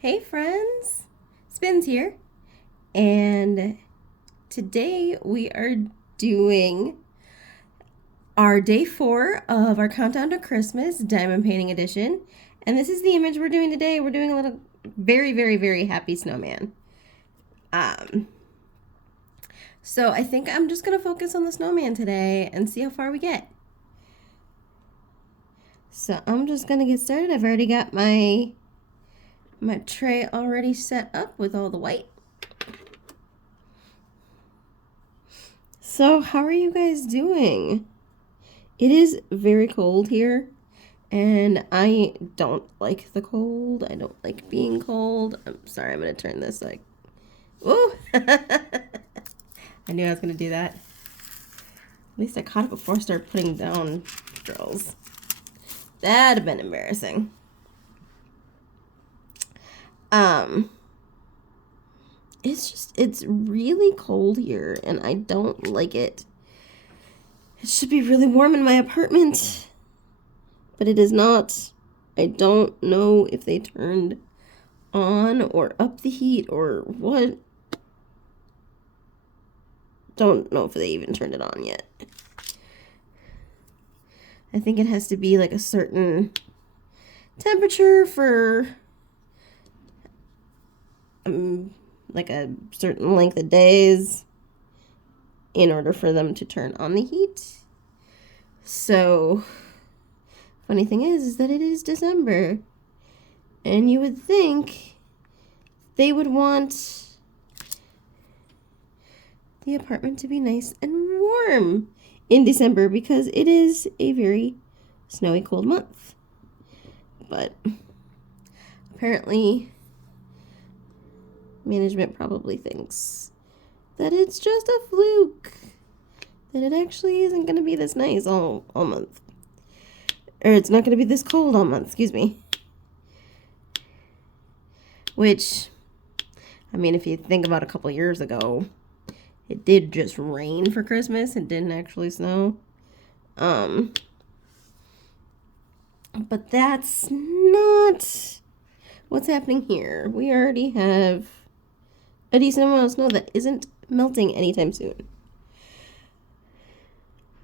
Hey friends, Spinz here, and today we are doing our day 4 of our countdown to Christmas diamond painting edition, and this is the image we're doing today. We're doing a little very happy snowman. Um, so I think I'm just gonna focus on the snowman today and see how far we get. So I'm just gonna get started. I've already got my tray already set up with all the white. So how are you guys doing? It is very cold here, and I don't like the cold. I don't like being cold. I'm sorry, I'm gonna turn this like, ooh. I knew I was gonna do that. At least I caught it before I started putting down drills. That'd have been embarrassing. It's really cold here, and I don't like it. It should be really warm in my apartment, but it is not. I don't know if they turned on or up the heat or what. Don't know if they even turned it on yet. I think it has to be like a certain temperature for like a certain length of days in order for them to turn on the heat. So, funny thing is that it is December, and you would think they would want the apartment to be nice and warm in December because it is a very snowy, cold month. But apparently, management probably thinks that it's just a fluke, that it actually isn't going to be this nice all month. Or it's not going to be this cold all month, excuse me. Which, I mean, if you think about a couple years ago, it did just rain for Christmas. It didn't actually snow. But that's not what's happening here. We already have a decent amount of snow that isn't melting anytime soon.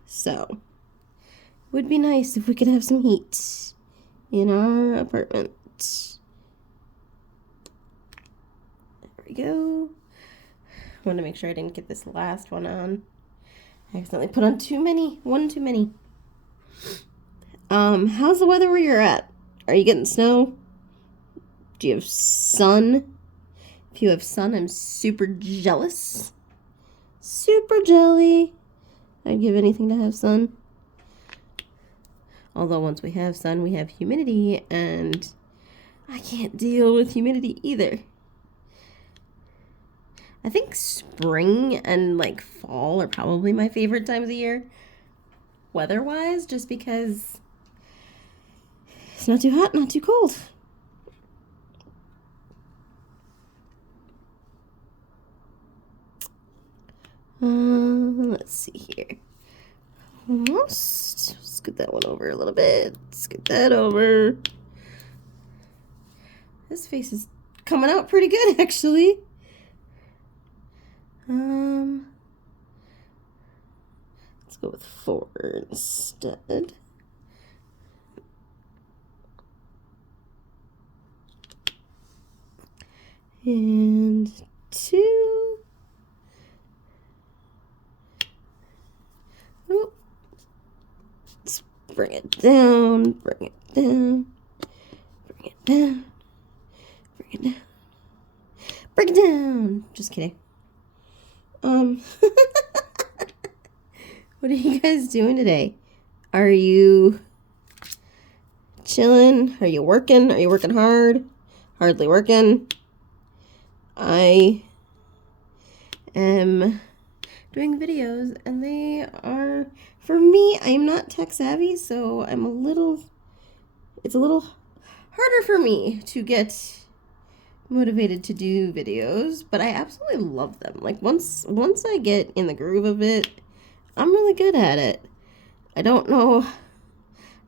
So, it would be nice if we could have some heat in our apartment. There we go. I want to make sure I didn't get this last one on. I accidentally put on one too many. How's the weather where you're at? Are you getting snow? Do you have sun? If you have sun, I'm super jealous. Super jelly. I'd give anything to have sun. Although once we have sun, we have humidity, and I can't deal with humidity either. I think spring and like fall are probably my favorite times of year, weather-wise, just because it's not too hot, not too cold. Let's see here. Almost. Scoot that one over a little bit. Scoot that over. This face is coming out pretty good, actually. Let's go with 4 instead. And 2. Oh. Let's bring it down, bring it down, bring it down, bring it down, bring it down. Just kidding. What are you guys doing today? Are you chilling? Are you working? Are you working hard? Hardly working? I am doing videos, and they are, for me, I'm not tech savvy, so it's a little harder for me to get motivated to do videos, but I absolutely love them. Like once I get in the groove of it, I'm really good at it. I don't know,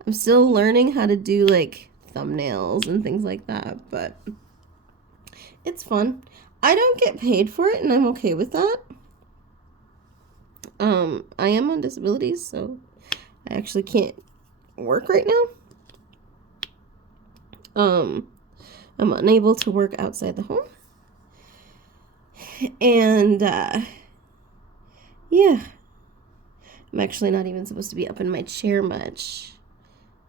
I'm still learning how to do like thumbnails and things like that, but it's fun. I don't get paid for it, and I'm okay with that. I am on disability, so I actually can't work right now. I'm unable to work outside the home. And, yeah. I'm actually not even supposed to be up in my chair much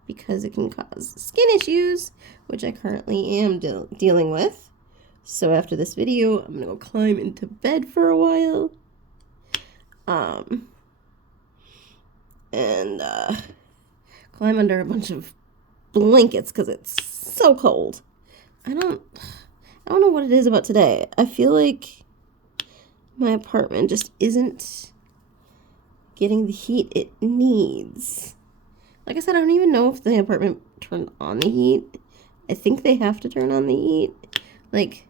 because it can cause skin issues, which I currently am dealing with. So after this video, I'm going to go climb into bed for a while. And climb under a bunch of blankets because it's so cold. I don't know what it is about today. I feel like my apartment just isn't getting the heat it needs. Like I said, I don't even know if the apartment turned on the heat. I think they have to turn on the heat. Like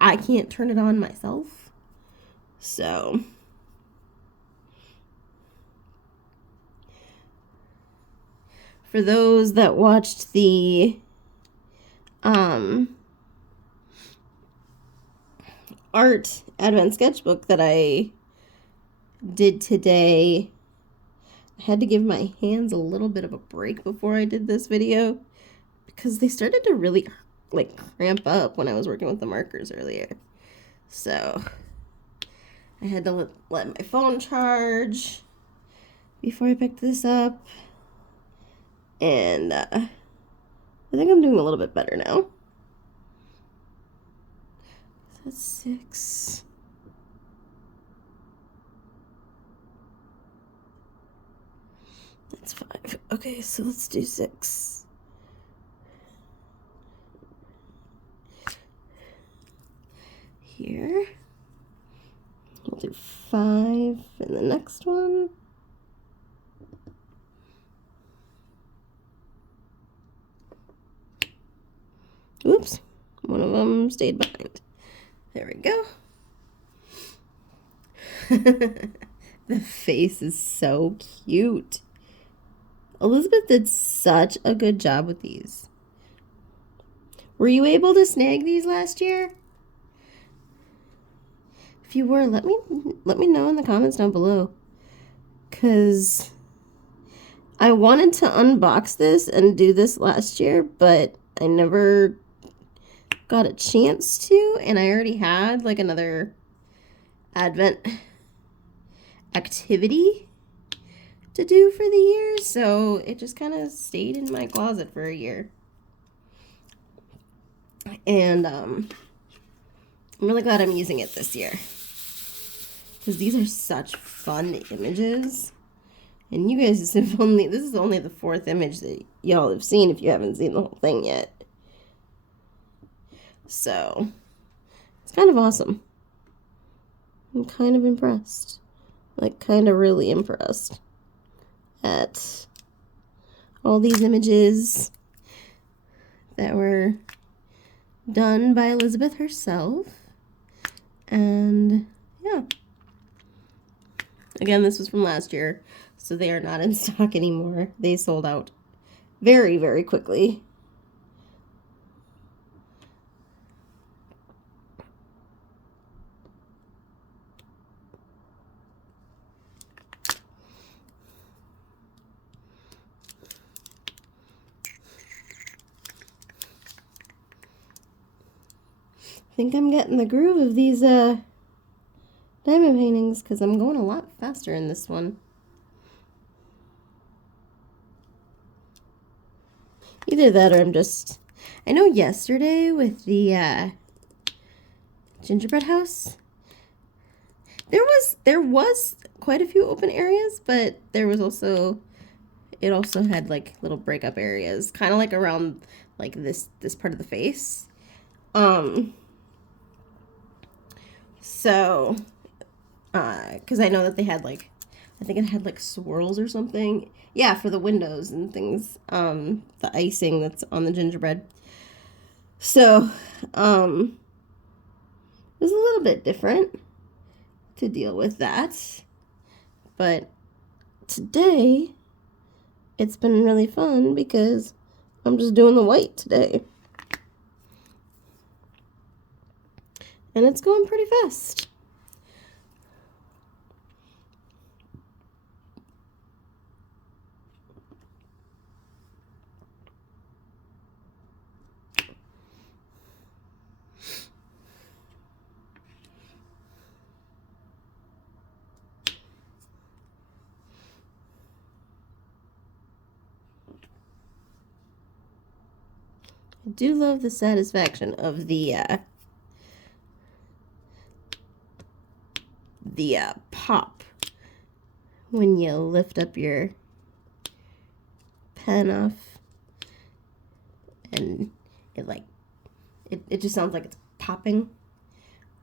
I can't turn it on myself. So for those that watched the art advent sketchbook that I did today, I had to give my hands a little bit of a break before I did this video because they started to really like cramp up when I was working with the markers earlier. So I had to let my phone charge before I picked this up. And I think I'm doing a little bit better now. That's 6. That's 5. Okay, so let's do 6. Here. We'll do 5 in the next one. Oops, one of them stayed behind. There we go. The face is so cute. Elizabeth did such a good job with these. Were you able to snag these last year? If you were, let me know in the comments down below. 'Cause I wanted to unbox this and do this last year, but I never got a chance to, and I already had like another Advent activity to do for the year, so it just kind of stayed in my closet for a year. And I'm really glad I'm using it this year because these are such fun images. And you guys have only, this is only the 4th image that y'all have seen if you haven't seen the whole thing yet. So, it's kind of awesome. I'm kind of impressed. Like, kind of really impressed at all these images that were done by Elizabeth herself. And, yeah. Again, this was from last year, so they are not in stock anymore. They sold out very, very quickly. I think I'm getting the groove of these diamond paintings because I'm going a lot faster in this one. Either that or I'm just... I know yesterday with the gingerbread house, there was quite a few open areas, but there was also... It also had like little breakup areas, kind of like around like this part of the face. So, because I know that they had like, I think it had like swirls or something. Yeah, for the windows and things. The icing that's on the gingerbread. So, it was a little bit different to deal with that. But today, it's been really fun because I'm just doing the white today. And it's going pretty fast. I do love the satisfaction of the pop when you lift up your pen off, and it just sounds like it's popping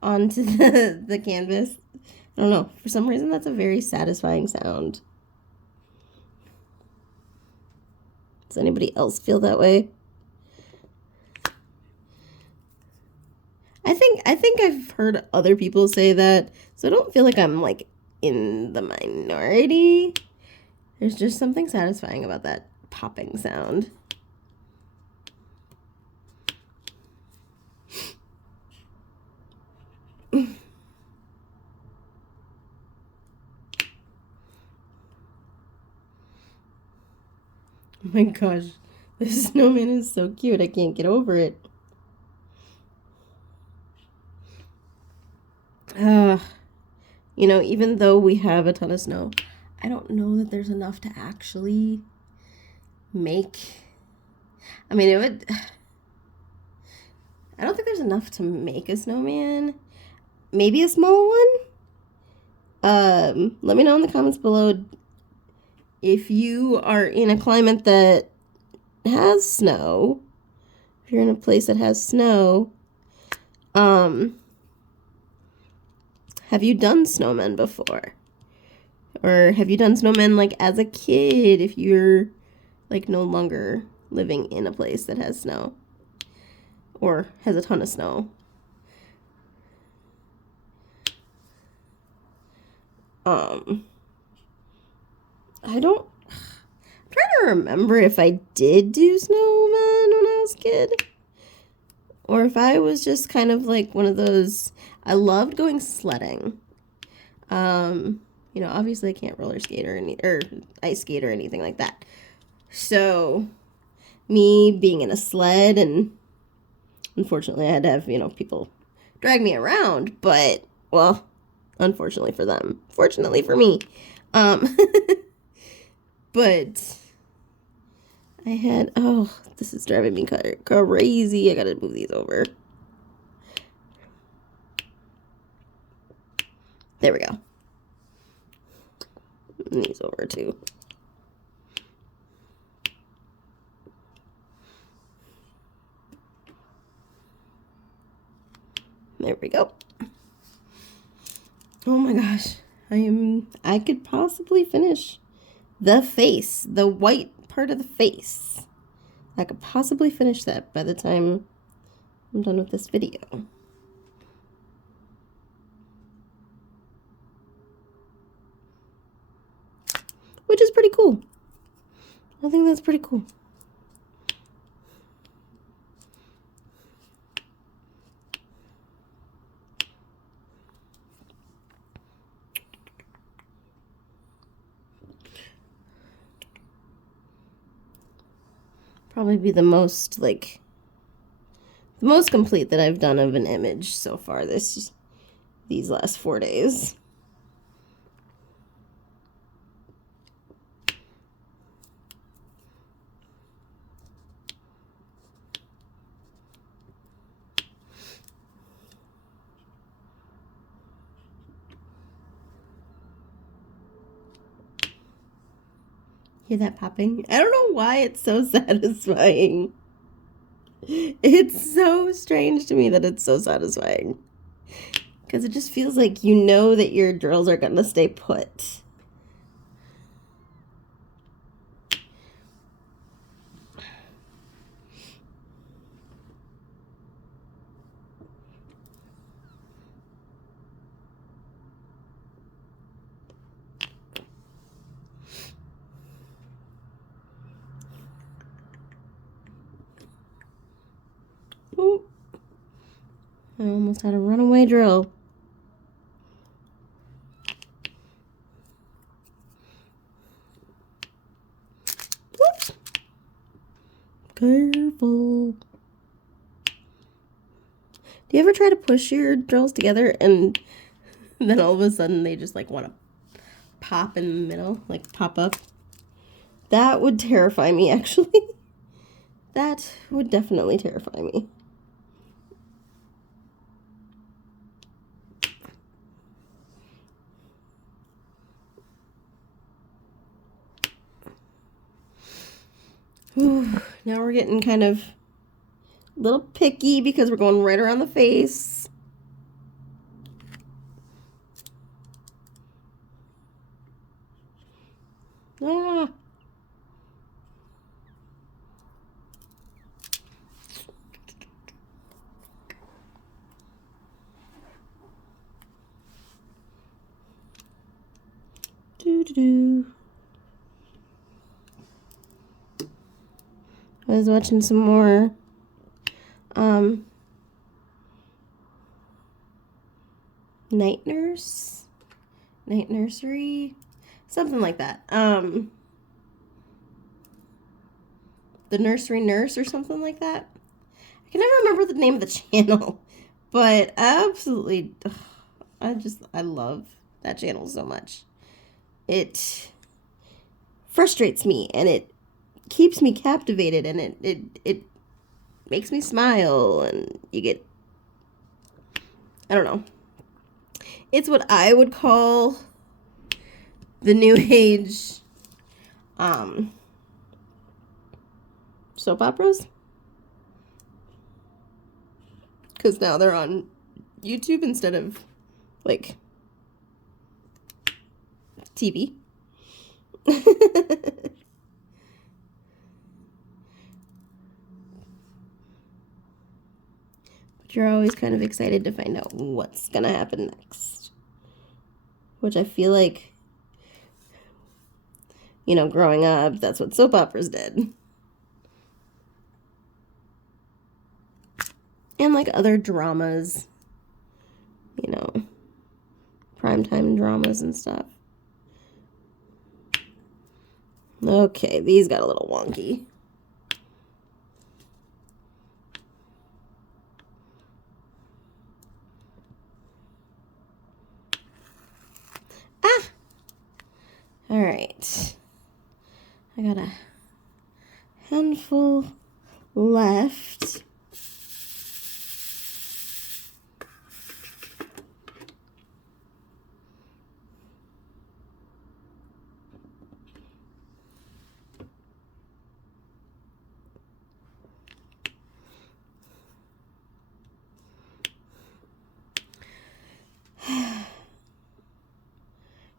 onto the canvas. I don't know, for some reason that's a very satisfying sound. Does anybody else feel that way? I think I've heard other people say that, so I don't feel like I'm like in the minority. There's just something satisfying about that popping sound. Oh my gosh, this snowman is so cute. I can't get over it. You know, even though we have a ton of snow, I don't know that there's enough to actually make. I mean, it would. I don't think there's enough to make a snowman. Maybe a small one. Let me know in the comments below if you are in a climate that has snow. If you're in a place that has snow, have you done snowmen before? Or have you done snowmen like as a kid if you're like no longer living in a place that has snow or has a ton of snow? I'm trying to remember if I did do snowmen when I was a kid, or if I was just kind of like one of those. I loved going sledding. You know, obviously I can't roller skate or ice skate or anything like that. So me being in a sled, and unfortunately I had to have, you know, people drag me around, but well, unfortunately for them, fortunately for me. But I had, oh, this is driving me crazy. I gotta move these over. There we go. And these over too. There we go. Oh my gosh. I could possibly finish the face, the white part of the face. I could possibly finish that by the time I'm done with this video. Which is pretty cool. I think that's pretty cool. Probably be the most complete that I've done of an image so far these last 4 days. Hear that popping? I don't know why it's so satisfying. It's so strange to me that it's so satisfying. Because it just feels like you know that your drills are going to stay put. Ooh. I almost had a runaway drill. Whoops. Careful. Do you ever try to push your drills together and then all of a sudden they just like want to pop in the middle, like pop up? That would terrify me, actually. That would definitely terrify me. Whew, now we're getting kind of a little picky because we're going right around the face. Ah. Doo-doo-doo. I was watching some more Night Nursery, something like that. The Nursery Nurse or something like that. I can never remember the name of the channel, but absolutely, I love that channel so much. It frustrates me and it keeps me captivated, and it makes me smile, and you get, I don't know. It's what I would call the new age soap operas. Because now they're on YouTube instead of like TV. But you're always kind of excited to find out what's gonna happen next. Which I feel like, you know, growing up, that's what soap operas did. And like other dramas, you know, primetime dramas and stuff. Okay, these got a little wonky. Ah! All right. I got a handful left.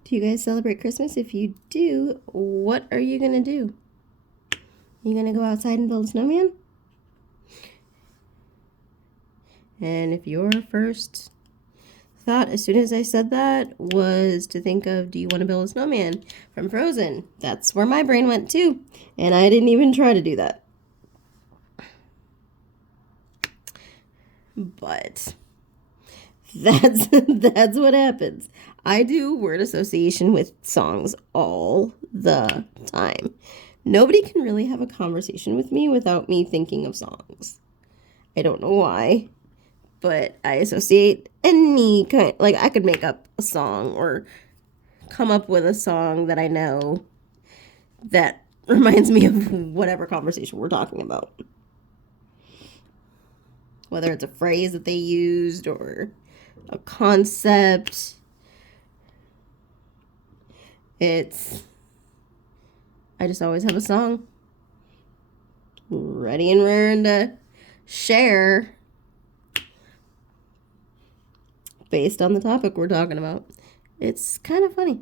Do you guys celebrate Christmas? If you do, what are you gonna do? You gonna go outside and build a snowman? And if your first thought as soon as I said that was to think of, do you want to build a snowman from Frozen? That's where my brain went too. And I didn't even try to do that. But that's what happens. I do word association with songs all the time. Nobody can really have a conversation with me without me thinking of songs. I don't know why, but I associate any kind, like I could make up a song or come up with a song that I know that reminds me of whatever conversation we're talking about. Whether it's a phrase that they used or a concept. I just always have a song ready and raring to share based on the topic we're talking about. It's kind of funny.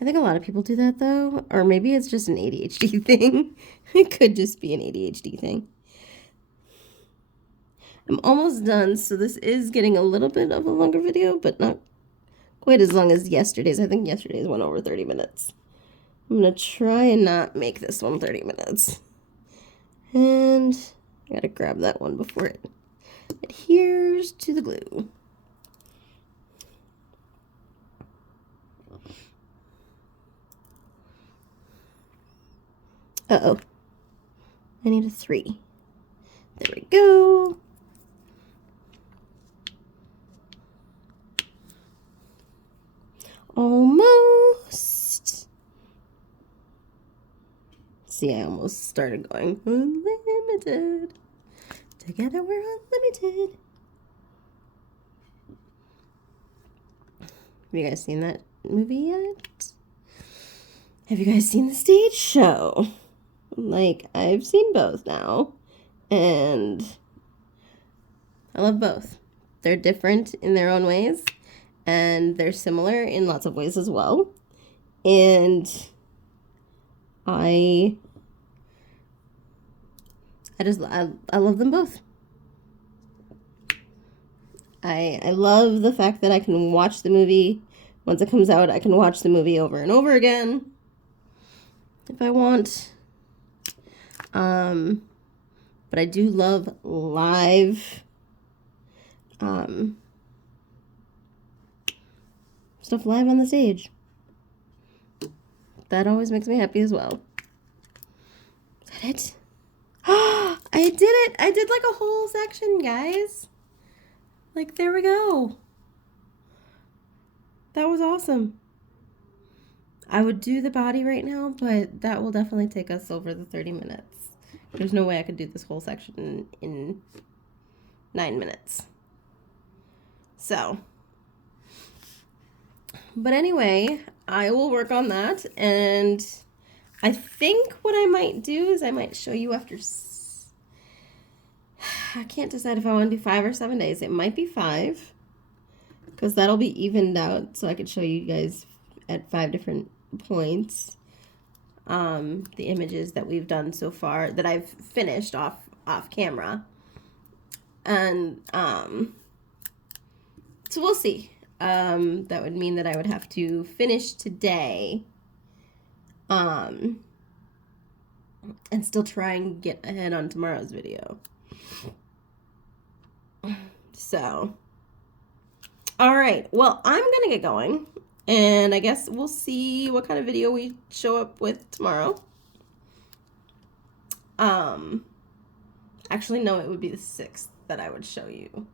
I think a lot of people do that though, or maybe it's just an ADHD thing. It could just be an ADHD thing. I'm almost done, so this is getting a little bit of a longer video, but not quite as long as yesterday's. I think yesterday's went over 30 minutes. I'm going to try and not make this one 30 minutes. And I gotta grab that one before it adheres to the glue. Uh-oh. I need a 3. There we go. Almost. See, I almost started going unlimited. Together we're unlimited. Have you guys seen that movie yet? Have you guys seen the stage show? Like, I've seen both now, and I love both. They're different in their own ways, and they're similar in lots of ways as well. And I love them both. I love the fact that I can watch the movie. Once it comes out, I can watch the movie over and over again if I want. But I do love live stuff live on the stage. That always makes me happy as well. Is that it? I did it! I did like a whole section, guys. Like, there we go. That was awesome. I would do the body right now, but that will definitely take us over the 30 minutes. There's no way I could do this whole section in 9 minutes. So, but anyway, I will work on that, and I think what I might do is I might show you after, I can't decide if I want to do 5 or 7 days. It might be 5, because that'll be evened out, so I could show you guys at 5 different points the images that we've done so far, that I've finished off camera. And so we'll see. That would mean that I would have to finish today and still try and get ahead on tomorrow's video. So, all right, well, I'm gonna get going, and I guess we'll see what kind of video we show up with tomorrow. Actually, no, it would be the 6th that I would show you.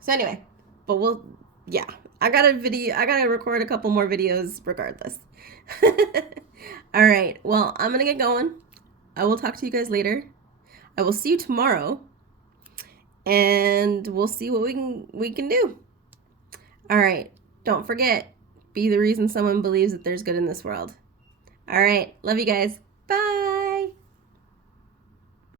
So anyway, but yeah, I gotta record a couple more videos regardless. All right, well, I'm gonna get going. I will talk to you guys later. I will see you tomorrow, and we'll see what we can do. All right, don't forget, be the reason someone believes that there's good in this world. All right, love you guys. Bye.